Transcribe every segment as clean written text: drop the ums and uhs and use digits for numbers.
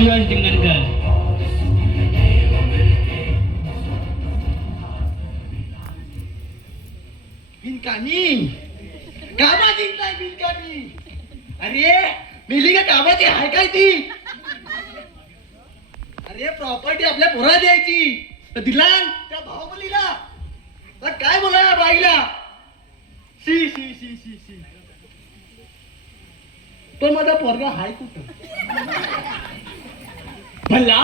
शिवाजी टिंगणकर. बिनकामी कामा जिंकलाय बिनकामी. अरे मिली का कामाची आहे काय ती. अरे प्रॉपर्टी आपल्या पोरा द्यायची तर दिला त्या बाहुबलीला. तर काय बोला या बाईला. शी शी शी शी शी. पण माझा पोरगा हाय कुठं भल्ला.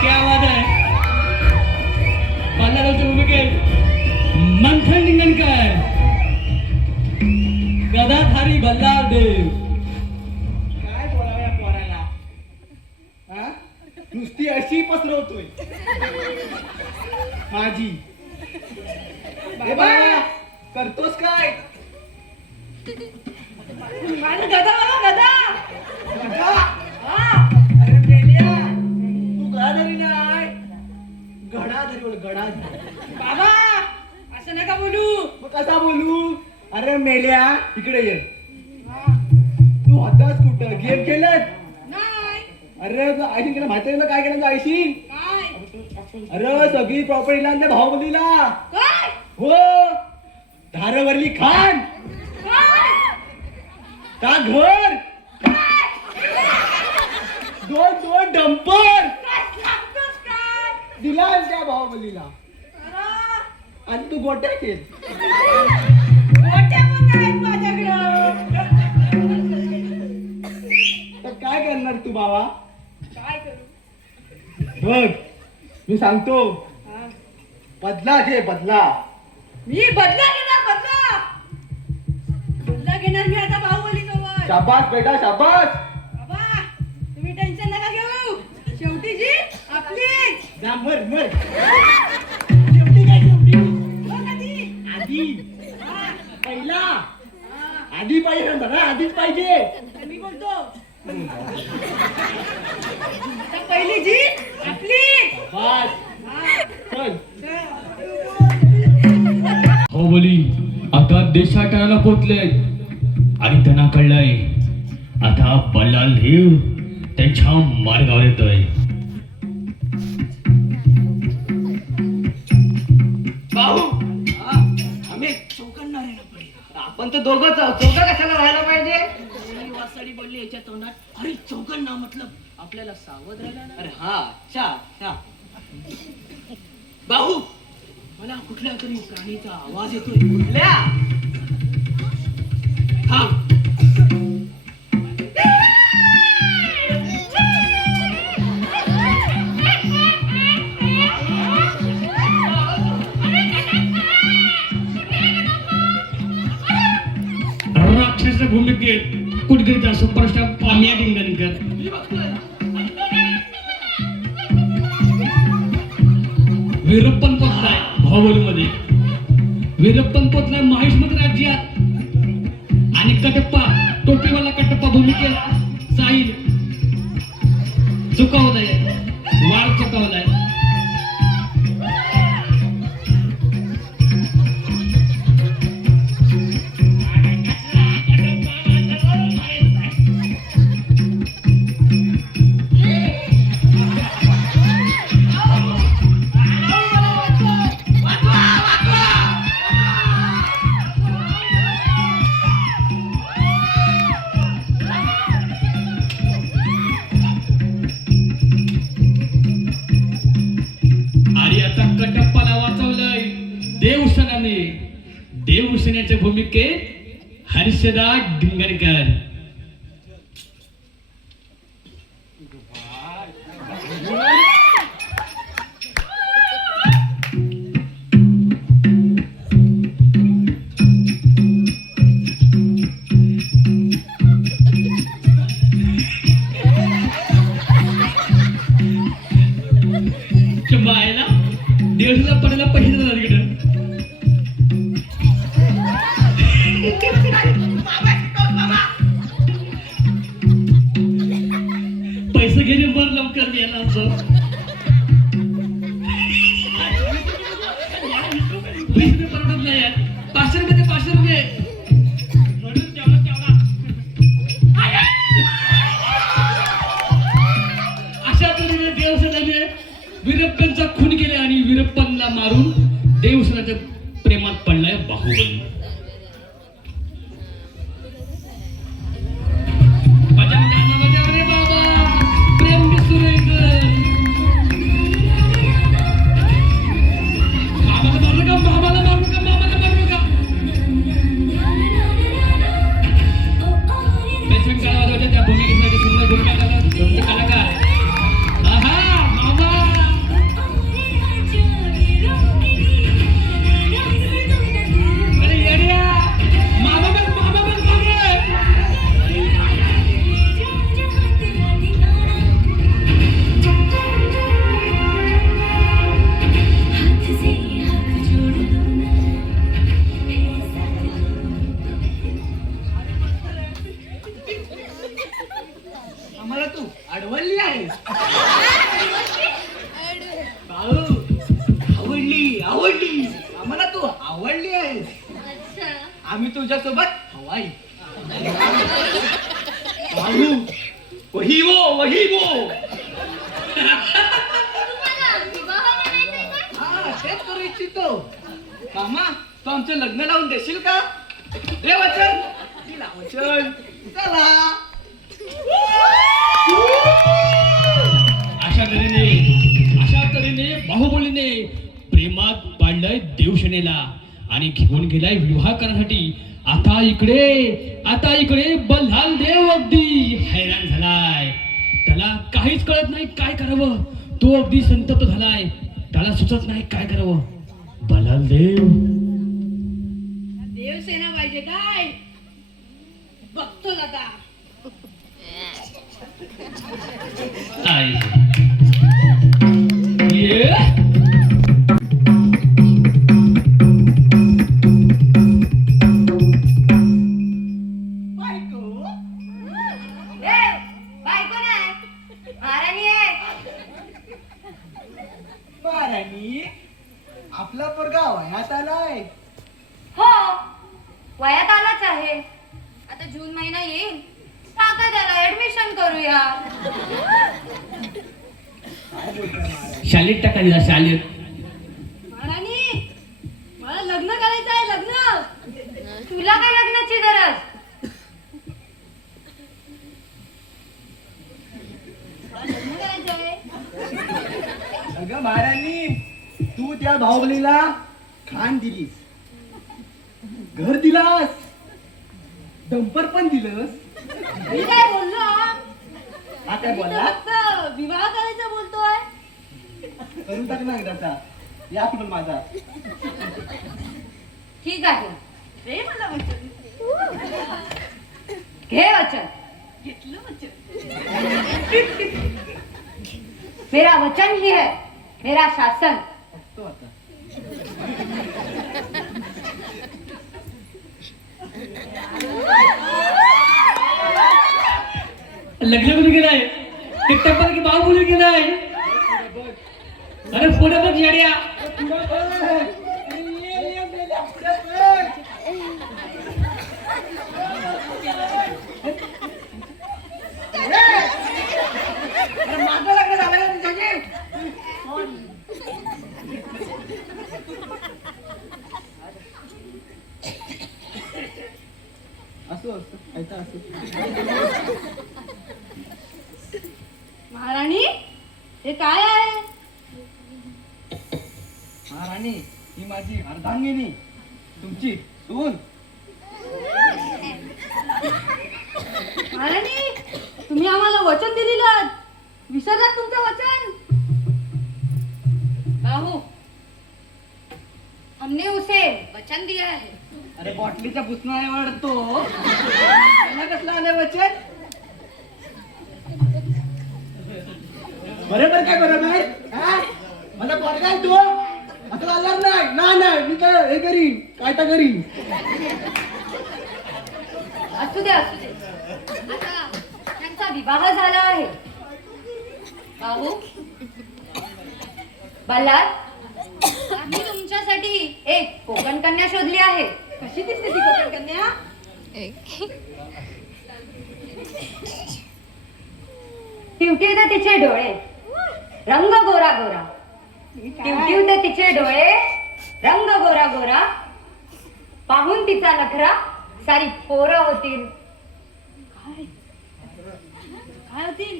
क्या आवाज आहे. पांढऱ्याची भूमिकेत मंथन टिंगणकर, गदाधारी बल्लाळदेव. काय बोलावं या पोराला. हा नुसती अशी पसरवतोय माझी. ए बाळा, करतोस काय. माझा गदा गदा. गधा? अरे मेलिया, तू गडाधरी नाही गडाधरी बोल. गडाधरी बाबा असं नका बोलू. मग कसा बोलू. अरे मेल्या इकडे ये. तू होतास कुठं गेम खेळत. नाही. अरे आयशी केलं माहिती आहे काय केलं आयशी. काय अरे सगळी प्रॉपर्टीला त्या भाऊबलीला. काय हो धारवरली खान काय का घर. दोन दोन डंपर काय सांगतोस काय. दिला त्या भाऊबलीला. अरे आणि तू गोट्या खेळ. मोठ्या पण नाहीत माझ्याकडं. तर काय करणार तू बाबा. काय करू. बघ मी सांगतो हा. बदला घे बदला. मी बदला घेणार. बदला बदला घेणार मी आता बाहुबली जवळ. शाबास बेटा शाबास. बाबा तुम्ही टेन्शन नका घेऊ. शेवटी जी आपलीच. जा मर मर. शेवटी काय शेवटी. हो कधी. आधी हा. पहिला हा. आधी पाहिजे म्हणता ना. आधीच पाहिजे. तर मी बोलतो आता पहिली जी आपलीच. बस हा. चल. हो बोली आता देशाटनाला पोचले आणि त्यांना कळलंय आता बल्लाळदेव त्यांच्या मार्गावर येतोय. भाऊ आम्ही चौकणार आहे ना पहिले. आपण तर दोघंच आहोत. चौघं कशाला राहायला पाहिजे. वासाडी बोलली याच्या तोंडात. अरे चौघन ना म्हटलं आपल्याला सावध राहायला ना. अरे हा अच्छा अच्छा. भाऊ मला कुठल्या तरी प्राणीचा आवाज येतोय. कुठल्या. थांब. राक्षस भूमिकेत कुठगरीचा सुपरस्टार पाम्या टिंगणकर. वीरप्पन पोचलाय बाहुबलीमध्ये. वीरप्पन पोचलाय महेशमती राज्यात. आणि कटप्पा टोपीवाला कटप्पा भूमिकेत साहिल चुकवलाय. वार चुकवलाय. देवसेनेच्या भूमिकेत हर्षदा टिंगणकर. बायला देवला पडायला पहिलं झालं. पैसे घेणे बर लवकर द्यायला आमचं. पैसे परवडत नाही. 500 रुपये देवसेनाने वीरप्पांचा खून केला आणि वीरप्पांना मारून देवसेनाच्या प्रेमात पडलाय बाहुबली. बजाव रे बाबा, प्रेम विसुरेकर. मामाला मारू नका, मामाला मारू नका, मामाला मारू नका. बेसमेंट काढावाच्या त्या भूमिकेसाठी सुंदर भूमिका करतात तुमचे कलाकार. आहा मामा, अरे येड्या, मामा बघ मागे. आम्हाला तू अडवली आहेस. भाऊ, आवडली आम्हाला तू आवडली आहेस. आम्ही तुझ्यासोबत हवाई. भाऊ, वही वो हा तेच करू इच्छितो. मामा, तू आमचं लग्न लावून देशील का? दे वचन. दिला वचन. चला. अशा तऱ्हेने बाहुबलीने प्रेमात पाडलंय देवसेनेला आणि घेऊन गेलाय विवाह करण्यासाठी. आता इकडे बल्हाल देव अगदी हैराण झालाय. त्याला काहीच कळत नाही काय करावं. तो अगदी संतप्त झालाय. त्याला सुचत नाही काय करावं. बल्हाल देव, देवसेना पाहिजे काय बघतो आता. आई ये बायको, बायको नाही महाराणी आहे. महाराणी, आपला पोरगा वयात आलाय. हो वयात आलाच आहे. आता जून महिना येईल, टाका त्याला ऍडमिशन करूया. शाळेत टाकायला शाळेत. महाराणी मला लग्न करायचं आहे. लग्न. तुला काय लग्नाची गरज? मला लग्न करायचं आहे. अगं महाराणी, तू त्या बाहुबलीला खान दिलीस, घर दिलास, डंपर पण दिलंस. मी काय बोललो? हा काय बोलला? फक्त विवाह करायचा बोलतोय. करून टाक ना एकदाचा. या पण माझा. ठीक आहे. रे मला वचन. घे वचन. घेतलं वचन. मेरा वचन ही है मेरा शासन. तो आता लग्न करून गेलाय. टिकटॉक मध्ये बाहुबली गेलाय. अरे पुढे बघ येड्या. माझं लग्न झालं का तुझ्याशी? असं महाराणी हे काय आहे? महाराणी, ही माझी अर्धांगिनी, तुमची सून. महाराणी तुम्ही आम्हाला वचन दिलेलं, विसरलात तुमचं वचन? बाहू, हमने उसे वचन दिया है. अरे बॉटलीच्या पुसणाऱ्या वाढतो. त्याला कसलं आलं वचन? बरोबर काय बरोबर? हा? माझा पोरगा आहे तो. असं चालणार नाही. नाही मी काय हे करीन, काय तर करीन. असू दे असू दे. आता त्यांचा विवाह झाला आहे. बाहू, बल्लार, मी तुमच्यासाठी एक कोकण कन्या शोधली आहे. कशी दिसते ती कोकण कन्या? टिवटिवते तिचे डोळे, रंग गोरा गोरा, टिवटिवते तिचे डोळे, रंग गोरा गोरा, पाहून तिचा नखरा सारी पोरं होतील. काय होतील?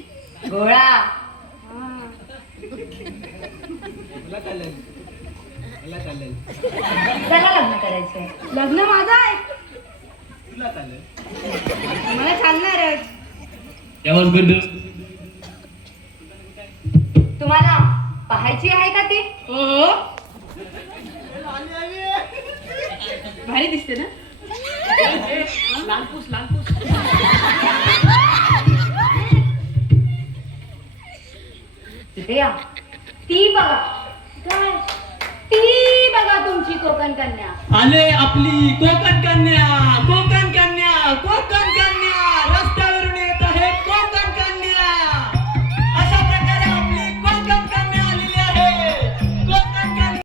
गोळा. चला लग्न करायचंय. लग्न माझं आहे, मला चालणारच. यावर गड्ड तुम्हाला पाहायची आहे का ती? हो भारी दिसते ना. लालपूस लालपूस. तिथे या. ती बघा. काय? ती बघा तुमची कोकण कन्या. आले आपली कोकण कन्या, कोकण कन्या, कोकण कन्या.